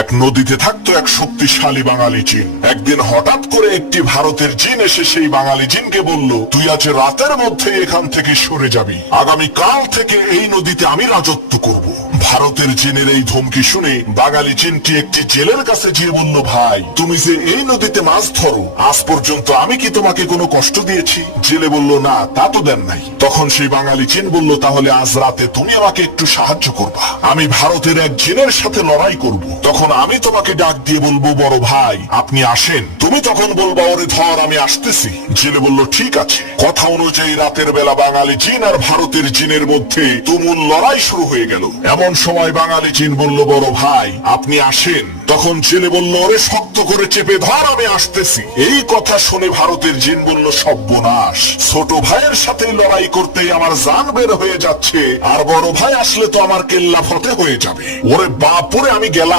এক নদীতে থাকতো এক শক্তিশালী বাঙালি জিন। একদিন হঠাৎ করে একটি ভারতের জিন এসে সেই বাঙালি জিনকে বলল, তুই আজ রাতের মধ্যে এখান থেকে সরে যাবি, আগামী কাল থেকে এই নদীতে আমি রাজত্ব করব। ভারতের জিনের এই ধমকি শুনে বাঙালি জিনটি একটি জেলের কাছে গিয়ে বলল, ভাই তুমি যে এই নদীতে মাছ ধরো, আজ পর্যন্ত আমি কি তোমাকে কোনো কষ্ট দিয়েছি? জেলে বলল, না তা তো দেন নাই। তখন সেই বাঙালি জিন বলল, তাহলে আজ রাতে তুমি আমাকে একটু সাহায্য করবা, আমি ভারতের এক জিনের সাথে লড়াই করব। তখন আমি তোমাকে ডাক দিয়ে বলবো, বড় ভাই আপনি আসেন। তুমি তখন বলবা, ওরে ধর আমি আসতেছি। জেলে বলল, ঠিক আছে। কথা অনুযায়ী রাতের বেলা বাঙালি জিন আর ভারতের জিনের মধ্যে তুমুল লড়াই শুরু হয়ে গেল। এমন সময় বাঙালি জিন বলল, বড় ভাই আপনি আসেন। তখন জেলে বলল, ওরে শক্ত করে চেপে ধর আমি আসতেছি। এই কথা শুনে ভারতের জিন বলল, সর্বনাশ, ছোট ভাইয়ের সাথে লড়াই করতে আমার জান বের হয়ে যাচ্ছে, আর বড় ভাই আসলে তো আমার কেল্লা ফতে হয়ে যাবে। ওরে বাপুরে আমি গেলাম।